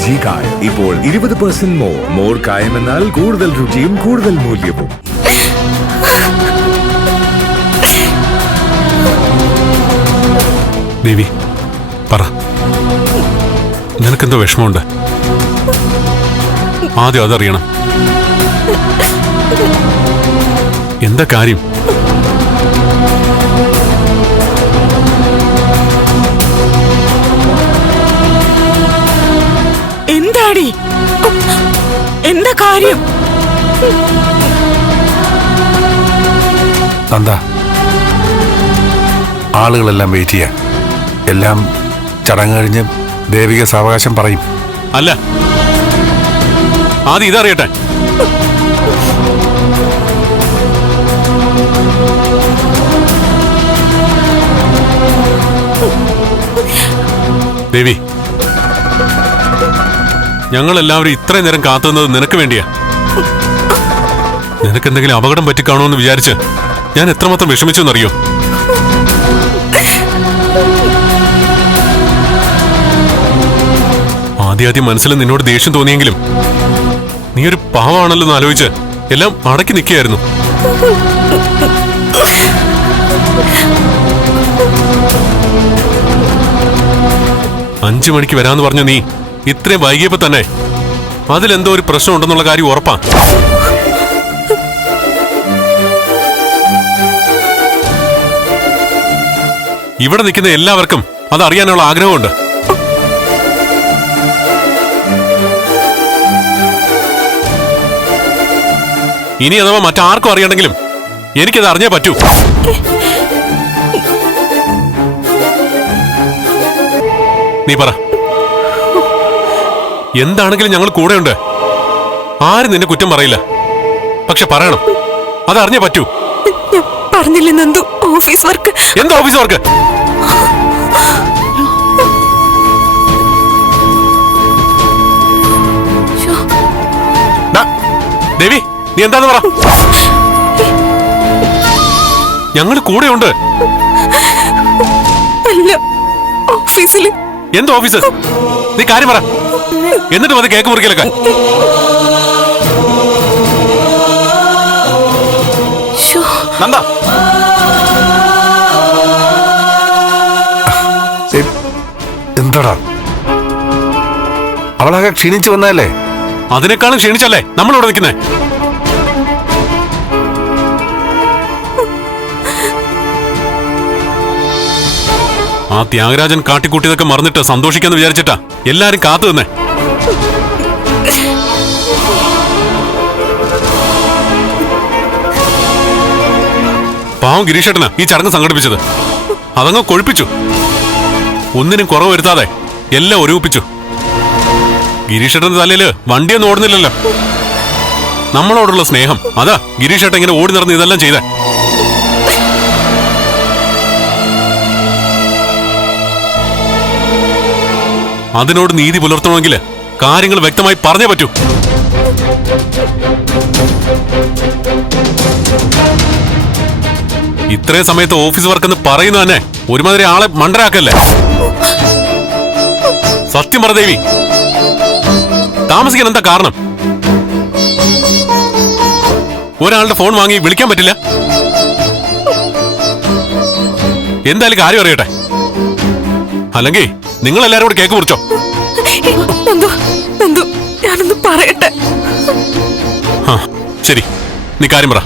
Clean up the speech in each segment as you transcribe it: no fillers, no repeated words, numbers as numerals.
LG കായം ഇപ്പോൾ 20% more കായം എന്നാൽ കൂടുതൽ രുചിയും കൂടുതൽ മൂല്യവും. ദേവി പറ, നിനക്കെന്തോ വിഷമമുണ്ട്? ആദ്യം അതറിയണം. എന്താ കാര്യം? എന്താടി എന്താ കാര്യം? നന്ദ, ആളുകളെല്ലാം വെയിറ്റ് ചെയ്യാൻ. എല്ലാം ചടങ്ങ് കഴിഞ്ഞ് ദേവിക സാവകാശം പറയും. അല്ല, ആദ്യം ഇതറിയട്ടെ. ദേവി, ഞങ്ങളെല്ലാവരും ഇത്രയും നേരം കാത്തുന്നത് നിനക്ക് വേണ്ടിയാ. നിനക്കെന്തെങ്കിലും അപകടം പറ്റിക്കാണോന്ന് വിചാരിച്ച് ഞാൻ എത്രമാത്രം വിഷമിച്ചു എന്നറിയോ? ആദ്യം മനസ്സിൽ നിന്നോട് ദേഷ്യം തോന്നിയെങ്കിലും നീ ഒരു പാവമാണല്ലോ എന്ന് ആലോചിച്ച് എല്ലാം അടക്കി നിൽക്കുകയായിരുന്നു. അഞ്ചു മണിക്ക് വരാന്ന് പറഞ്ഞു നീ ഇത്രയും വൈകിയപ്പോ തന്നെ അതിലെന്തോ ഒരു പ്രശ്നം ഉണ്ടെന്നുള്ള കാര്യം ഉറപ്പാ. ഇവിടെ നിൽക്കുന്ന എല്ലാവർക്കും അത് അറിയാനുള്ള ആഗ്രഹമുണ്ട്. ഇനി അഥവാ മറ്റാർക്കും അറിയണമെങ്കിലും എനിക്കത് അറിഞ്ഞേ പറ്റൂ. നീ പറ, എന്താണെങ്കിലും ഞങ്ങൾ കൂടെയുണ്ട്. ആരും നിന്നെ കുറ്റം പറയില്ല. പക്ഷെ പറയണം, അതറിഞ്ഞേ പറ്റൂ. പറഞ്ഞില്ലേ നന്ദു, ഓഫീസ് വർക്ക്. എന്താ ഓഫീസ് വർക്ക്? ദേവി, നീ എന്താന്ന് പറ. ഞങ്ങൾ കൂടെയുണ്ട്. അല്ല, ഓഫീസില്. എന്താ ഓഫീസ്? നീ കാര്യം പറ, എന്നിട്ട് മതി കേക്ക് മുറിക്കലൊക്കെ. നന്ദ, എന്താടാ അവളാകെ ക്ഷീണിച്ചു വന്നതല്ലേ? അതിനേക്കാളും ക്ഷീണിച്ചല്ലേ നമ്മളിവിടെ നിൽക്കുന്നേ. ആ ത്യാഗരാജൻ കാട്ടിക്കൂട്ടിയതൊക്കെ മറന്നിട്ട് സന്തോഷിക്കാന്ന് വിചാരിച്ചിട്ടാ എല്ലാരും കാത്തു തന്നെ. പാവം ഗിരീഷേട്ടനാ ഈ ചടങ്ങ് സംഘടിപ്പിച്ചത്. അതങ്ങ് കൊഴുപ്പിച്ചു. ഒന്നിനും കുറവ് വരുത്താതെ എല്ലാം ഒരുമിപ്പിച്ചു. ഗിരീഷേട്ടന്റെ തലയില് വണ്ടിയൊന്നും ഓടുന്നില്ലല്ലോ. നമ്മളോടുള്ള സ്നേഹം അതാ ഗിരീഷേട്ടൻ ഇങ്ങനെ ഓടി നടന്ന് ഇതെല്ലാം ചെയ്തേ. അതിനോട് നീതി പുലർത്തണമെങ്കിൽ കാര്യങ്ങൾ വ്യക്തമായി പറഞ്ഞേ പറ്റൂ. ഇത്രയും സമയത്ത് ഓഫീസ് വർക്ക് എന്ന് പറയുന്നത് തന്നെ ഒരുമാതിരി ആളെ മണ്ടരാക്കല്ലേ. സത്യം പറ ദേവി, താമസിക്കാൻ എന്താ കാരണം? ഒരാളുടെ ഫോൺ വാങ്ങി വിളിക്കാൻ പറ്റില്ല? എന്തായാലും കാര്യം അറിയട്ടെ, അല്ലെങ്കിൽ നിങ്ങൾ എല്ലാരും കൂടെ കേക്ക് മുറിച്ചോ? ഞാനൊന്ന് പറയട്ടെ. ശരി, നീ കാര്യം പറ.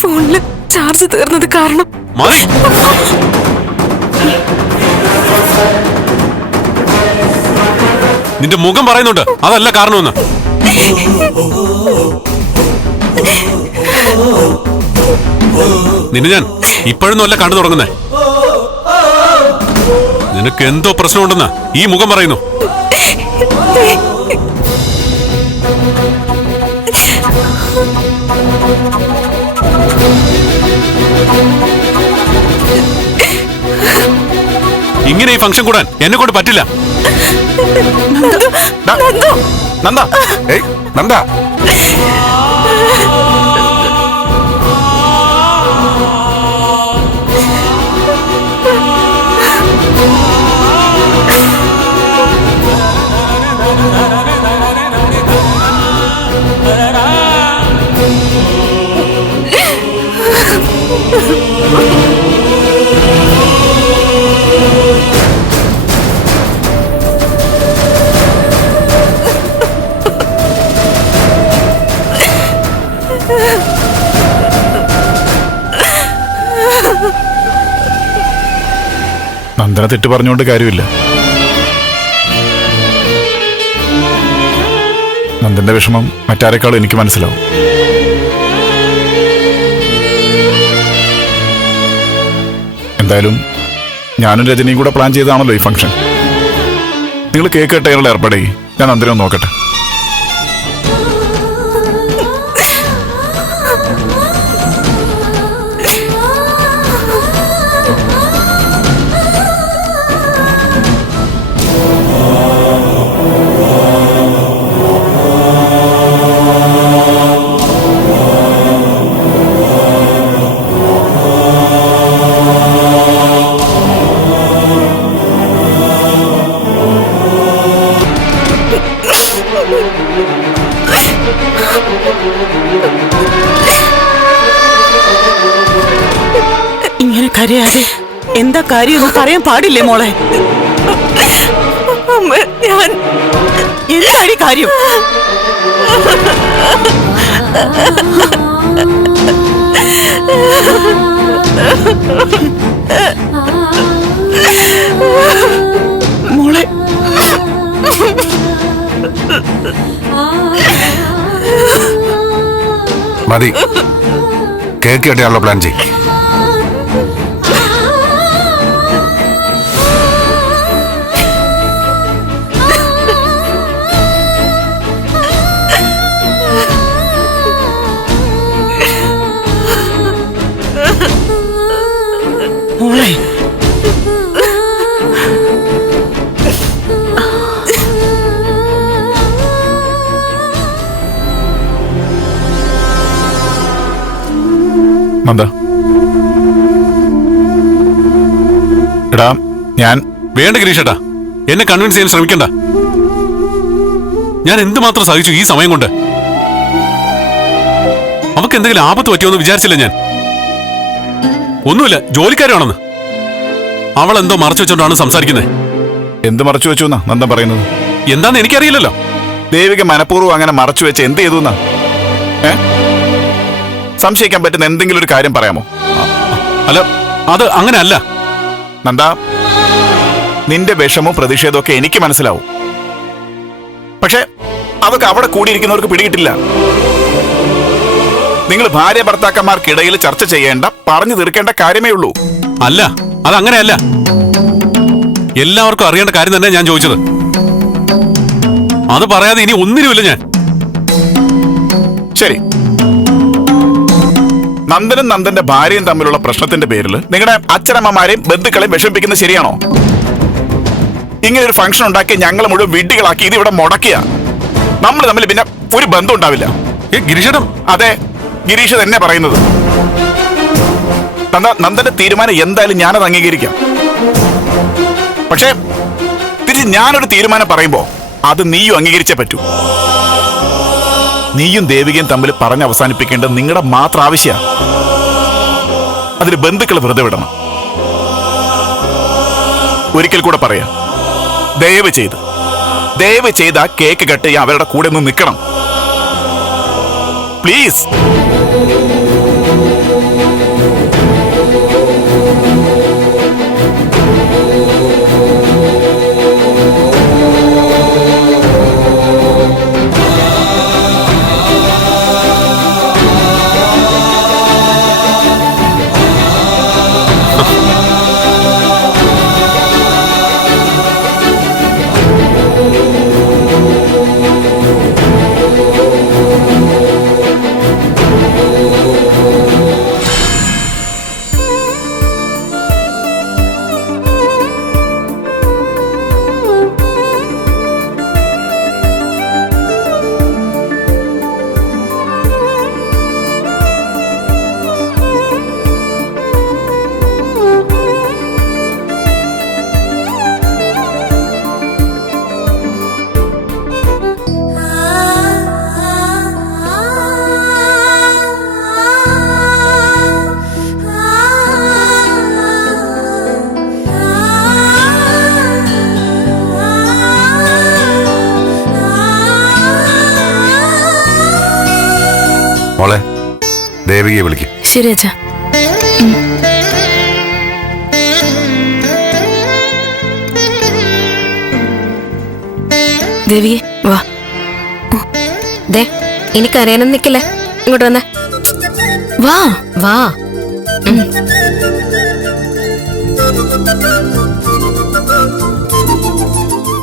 ഫോണില് ചാർജ് തീർന്നത് കാരണം. മതി. നിന്റെ മുഖം പറയുന്നുണ്ട് അതല്ല കാരണമെന്ന്. നിന്നെ ഞാൻ ഇപ്പോഴൊന്നും അല്ല കണ്ടു തുടങ്ങുന്നേ. നിനക്ക് എന്തോ പ്രശ്നമുണ്ടെന്ന് ഈ മുഖം പറയുന്നു. ഇങ്ങനെ ഈ ഫംഗ്ഷൻ കൂടാൻ എന്നെ കൊണ്ട് പറ്റില്ല. നന്ദ, നന്ദ, നന്ദന തെറ്റ് പറഞ്ഞുകൊണ്ട് കാര്യമില്ല. നന്ദന്റെ വിഷമം മറ്റാരെക്കാളും എനിക്ക് മനസ്സിലാവും. എന്തായാലും ഞാനും രജനിയും കൂടെ പ്ലാൻ ചെയ്താണല്ലോ ഈ ഫംഗ്ഷൻ. നിങ്ങൾ കേക്ക് കട്ടയുള്ള ഏർപ്പാടേ, ഞാൻ നന്ദനെ ഒന്ന് നോക്കട്ടെ. ഇങ്ങനെ കരയാതെ എന്താ കാര്യമൊന്നും പറയാൻ പാടില്ലേ മോളെ? അമ്മ, ഞാൻ എന്താടി കാര്യം? മോളെ മതി, കേക്ക് കെട്ടിയാണല്ലോ പ്ലാൻ ചെയ്യും. മോളെ നന്ദ, എടാ ഞാൻ വേണ്ട ഗിരീഷേട്ടാ, എന്നെ കൺവിൻസ് ചെയ്യാൻ ശ്രമിക്കണ്ട. ഞാൻ എന്തുമാത്രം സഹിച്ചു ഈ സമയം കൊണ്ട്. അവക്ക് എന്തെങ്കിലും ആപത്ത് പറ്റുമെന്ന് വിചാരിച്ചില്ല ഞാൻ. ഒന്നുമില്ല, ജോലിക്കാരാണെന്ന്. അവൾ എന്തോ മറച്ചു വെച്ചോണ്ടാണ് സംസാരിക്കുന്നത്. എന്ത് മറച്ചു വെച്ചു എന്നാ നന്ദൻ പറയുന്നത്? എന്താന്ന് എനിക്കറിയില്ലല്ലോ. ദേവിക മനഃപൂർവ്വം അങ്ങനെ മറച്ചു വെച്ച് എന്ത് ചെയ്തു എന്നാ? സംശയിക്കാൻ പറ്റുന്ന എന്തെങ്കിലും ഒരു കാര്യം പറയാമോ? അല്ല, അത് അങ്ങനെ അല്ല. നന്ദ, നിന്റെ വിഷമവും പ്രതിഷേധവും ഒക്കെ എനിക്ക് മനസ്സിലാവും. പക്ഷെ അതൊക്കെ അവിടെ കൂടിയിരിക്കുന്നവർക്ക് പിടികിട്ടില്ല. നിങ്ങൾ ഭാര്യ ഭർത്താക്കന്മാർക്കിടയിൽ ചർച്ച ചെയ്യേണ്ട, പറഞ്ഞു തീർക്കേണ്ട കാര്യമേ ഉള്ളൂ. അല്ല, അതങ്ങനെയല്ല. എല്ലാവർക്കും അറിയേണ്ട കാര്യം തന്നെ ഞാൻ ചോദിച്ചത്. അത് പറയാതെ ഇനി ഒന്നിനുമില്ല ഞാൻ. ശരി, നന്ദനും നന്ദന്റെ ഭാര്യയും തമ്മിലുള്ള പ്രശ്നത്തിന്റെ പേരിൽ നിങ്ങളുടെ അച്ഛനമ്മമാരെയും ബന്ധുക്കളെയും വിഷമിപ്പിക്കുന്നത് ശരിയാണോ? ഇങ്ങനെ ഒരു ഫംഗ്ഷൻ ഉണ്ടാക്കി ഞങ്ങൾ മുഴുവൻ വിഡ്ഢികളാക്കി ഇത് ഇവിടെ മുടക്കിയ നമ്മൾ തമ്മിൽ പിന്നെ ഒരു ബന്ധം ഉണ്ടാവില്ല. ഗിരീഷേട്ടൻ, അതെ, ഗിരീഷ് തന്നെ പറയുന്നത്. നന്ദന്റെ തീരുമാനം എന്തായാലും ഞാനത് അംഗീകരിക്കാം. പക്ഷേ തിരിച്ച് ഞാനൊരു തീരുമാനം പറയുമ്പോ അത് നീയും അംഗീകരിച്ചേ പറ്റൂ. നീയും ദേവികയും തമ്മിൽ പറഞ്ഞ് അവസാനിപ്പിക്കേണ്ടത് നിങ്ങളുടെ മാത്രം ആവശ്യമാണ്. അതിന് ബന്ധുക്കൾ വെറുതെ വിടണം. ഒരിക്കൽ കൂടെ പറയാം, ദയവ് ചെയ്ത് ആ കേക്ക് കട്ട് ചെയ്യാൻ അവരുടെ കൂടെ ഒന്ന് നിൽക്കണം പ്ലീസ്. ദേവികയെ വിളിക്കും. ശരി അച്ഛാ. ദേവിയെ വാ. ദേ എനിക്കറിയാനും നിക്കില്ലേ, ഇങ്ങോട്ട് വന്നേ. വാ വാ.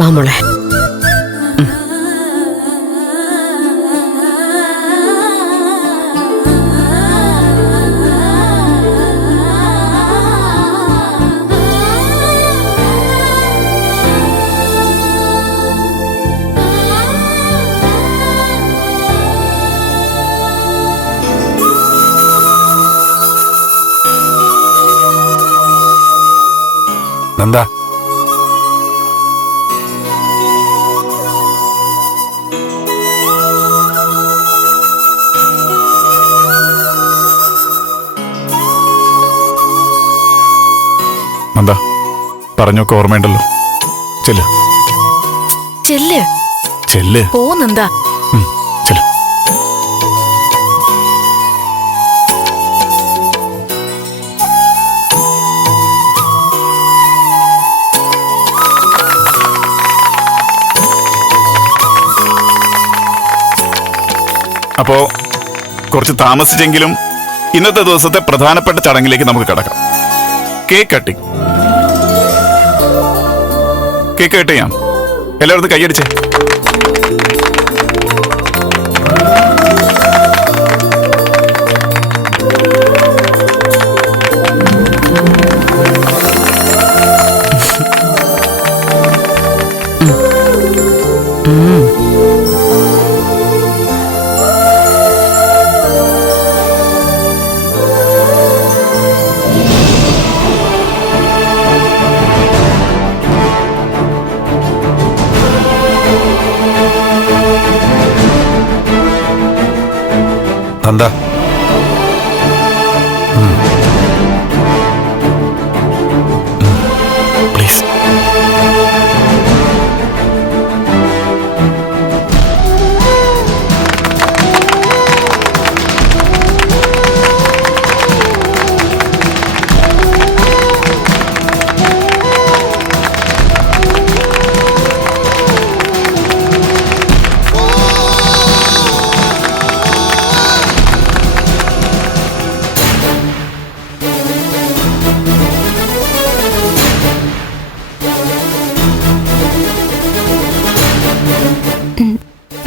വാ മോളെ. നന്ദ, നന്ദ പറഞ്ഞൊക്കെ ഓർമ്മയുണ്ടല്ലോ. ചെല്ല് ചെല്ല് ചെല്ല്. പോ നന്ദ. ചെല്ല്. അപ്പോ കുറച്ച് താമസിച്ചെങ്കിലും ഇന്നത്തെ ദിവസത്തെ പ്രധാനപ്പെട്ട ചടങ്ങിലേക്ക് നമുക്ക് കടക്കാം. Cake cutting. കേക്ക് കട്ട് ചെയ്യാം. എല്ലാവരും കൈയടിച്ചേ. നന്ദ, പ്ലീസ്.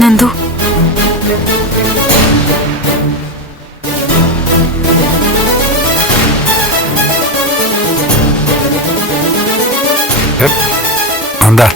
നന്ദു നന്ദ,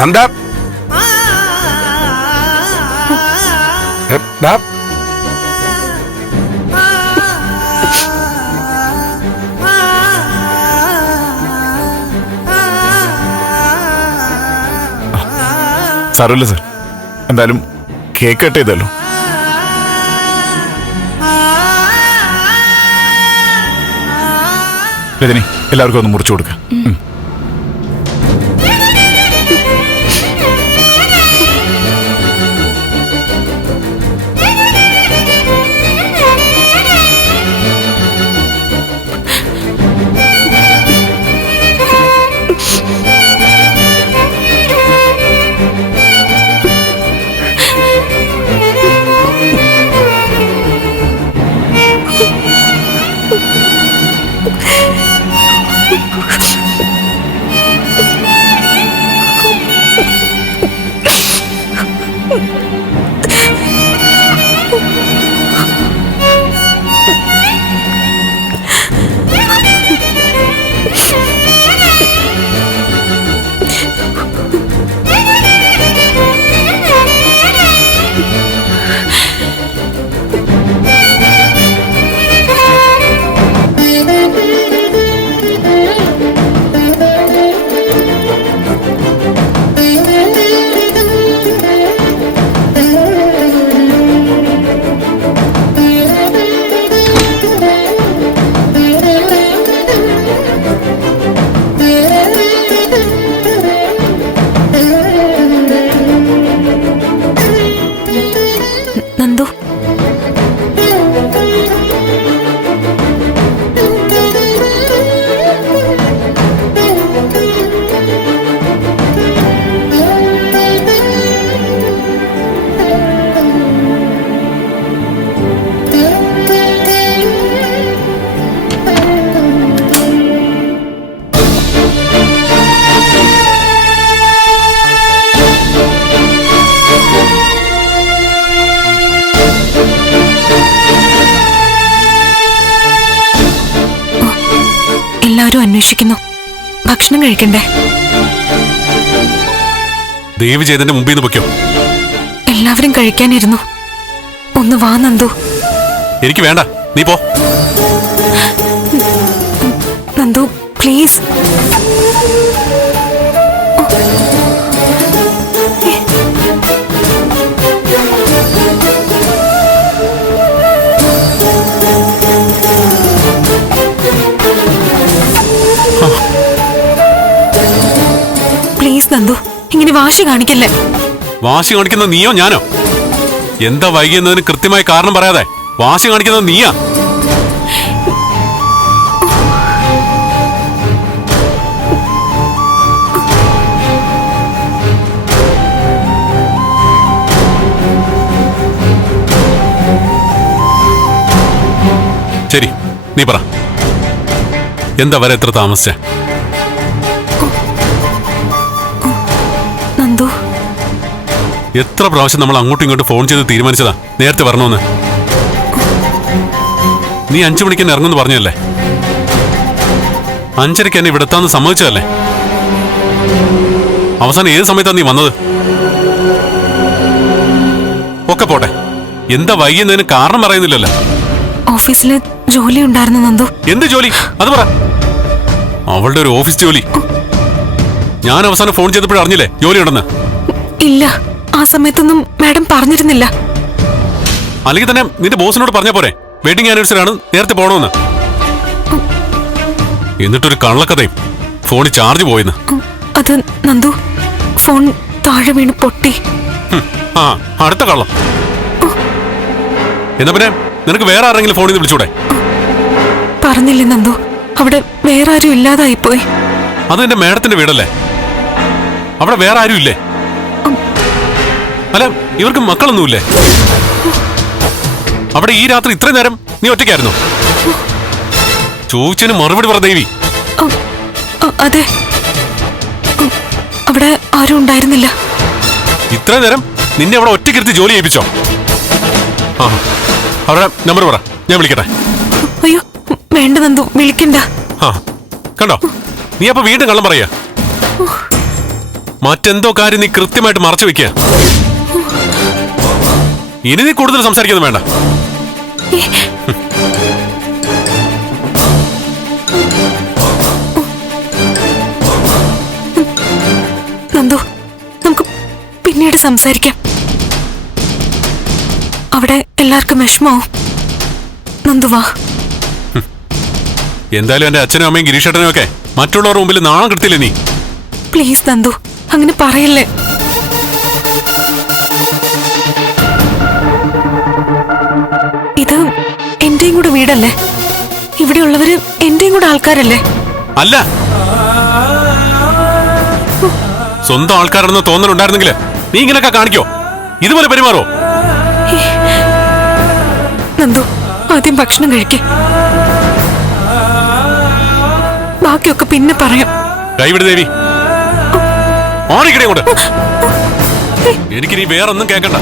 നന്ദ, സാരമില്ല സർ, എന്തായാലും കേക്ക് കട്ട് ചെയ്തല്ലോ. രജനി, എല്ലാവർക്കും ഒന്ന് മുറിച്ചു കൊടുക്കാം. അന്വേഷിക്കുന്നു. ഭക്ഷണം കഴിക്കണ്ടേ? ദയവ് ചെയ്തതിന്റെ മുമ്പിൽ നിന്ന് പൊയ്ക്കോ. എല്ലാവരും കഴിക്കാനിരുന്നു. ഒന്ന് വാ നന്ദു. എനിക്ക് വേണ്ട, നീ പോ. നന്ദു പ്ലീസ്. പ്ലീസ് നന്ദു, ഇങ്ങനെ വാശി കാണിക്കല്ലേ. വാശി കാണിക്കുന്നത് നീയോ ഞാനോ? എന്താ വൈകിയെന്നതിന് കൃത്യമായ കാരണം പറയാതെ വാശി കാണിക്കുന്നത് നീയാ. ശരി, നീ പറ, എന്താ വരെ എത്ര താമസിച്ച? നന്ദു, എത്ര പ്രാവശ്യം നമ്മൾ അങ്ങോട്ടും ഇങ്ങോട്ടും ഫോൺ ചെയ്ത് തീരുമാനിച്ചതാ നേരത്തെ വരണമെന്ന്. നീ 5 മണിക്ക് തന്നെ ഇറങ്ങുമെന്ന് പറഞ്ഞല്ലേ? 5:30 എന്നെ ഇവിടെത്താന്ന് സമ്മതിച്ചതല്ലേ? അവസാനം ഏത് സമയത്താണ് നീ വന്നത്? ഒക്കെ പോട്ടെ, എന്താ വൈകുന്നതിന് കാരണം പറയുന്നില്ലല്ലോ. ഓഫീസില് ജോലി ഉണ്ടായിരുന്നു നന്ദു. എന്ത് ജോലി? അത് പറ. അവളുടെ ഒരു ഓഫീസ് ജോലി. ഞാൻ അവസാനം ഫോൺ ചെയ്തപ്പോഴും അറിഞ്ഞില്ലേ ജോലി ഉണ്ടെന്ന്? ഇല്ല, ആ സമയത്തൊന്നും മാഡം പറഞ്ഞിരുന്നില്ല. അല്ലെങ്കിൽ തന്നെ നിന്റെ ബോസിനോട് പറഞ്ഞ പോരെ വെഡിങ് ആനിവേഴ്സറി ആണ്, നേരത്തെ പോണമെന്ന്. എന്നിട്ടൊരു കള്ളക്കഥയും ഫോണിൽ ചാർജ് പോയെന്ന്. അത് നന്ദു, ഫോൺ താഴെ വീണ് പൊട്ടി. ആ, അടുത്ത കള്ളം. എന്നാ പിന്നെ നിനക്ക് വേറെ ആരെങ്കിലും ഫോണിൽ നിന്ന് വിളിച്ചൂടെ? പറഞ്ഞില്ലേ നന്ദു, അവിടെ വേറെ ആരും ഇല്ലാതായിപ്പോയി. അത് എന്റെ മേഡത്തിന്റെ വീടല്ലേ? അവിടെ വേറെ ആരും ഇല്ലേ? അല്ല, ഇവർക്ക് മക്കളൊന്നുമില്ലേ? അവിടെ ഈ രാത്രി ഇത്രയും നേരം നീ ഒറ്റയ്ക്കായിരുന്നു? ചോദിച്ചതിന് മറുപടി പറ ദേവി. അതെ, അവിടെ ആരും ഉണ്ടായിരുന്നില്ല. ഇത്രയും നേരം നിന്നെ അവിടെ ഒറ്റയ്ക്കിരുത്തി ജോലി ചെയ്യിപ്പിച്ചോ? ആ, അവരുടെ നമ്പർ പറ, ഞാൻ വിളിക്കട്ടെ. അയ്യോ വേണ്ട നന്ദു, വിളിക്കണ്ട. ആ, കണ്ടോ, നീ അപ്പൊ വീണ്ടും കള്ളം പറയാ. മറ്റെന്തോ കാര്യം നീ കൃത്യമായിട്ട് മറച്ചു വെക്കുക. ഇനി നീ കൂടുതൽ സംസാരിക്കുന്നു വേണ്ട. നന്ദു, നമുക്ക് പിന്നീട് സംസാരിക്കാം. അവിടെ എല്ലാവർക്കും വിഷമാവും. നന്ദു വാ. എന്തായാലും എന്റെ അച്ഛനും അമ്മയും ഗിരീഷേട്ടനും ഒക്കെ മറ്റുള്ളവരുടെ മുമ്പിൽ നാണം കിടത്തില്ലേ നീ? പ്ലീസ് നന്ദു, അങ്ങനെ പറയല്ലേ. ഇത് എന്റെയും കൂടെ വീടല്ലേ? ഇവിടെയുള്ളവര് എന്റെയും കൂടെ ആൾക്കാരല്ലേ? അല്ല, സ്വന്തം ആൾക്കാരെന്ന് തോന്നലുണ്ടായിരുന്നെങ്കിൽ നീ ഇങ്ങനെയൊക്കെ കാണിക്കോ? ഇതുപോലെ പെരുമാറോ? നന്ദു, ആദ്യം ഭക്ഷണം കഴിക്കേ, ബാക്കിയൊക്കെ പിന്നെ പറയാം. കൈവിട് ദേവി, ഓണിക്കടേ കൊണ്ട്. എനിക്ക് നീ വേറൊന്നും കേൾക്കണ്ട.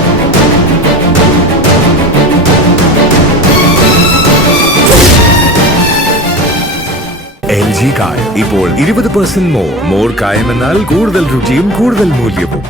LG കായം ഇപ്പോൾ 20% മോർ കായം എന്നാൽ കൂടുതൽ രുചിയും കൂടുതൽ മൂല്യവും.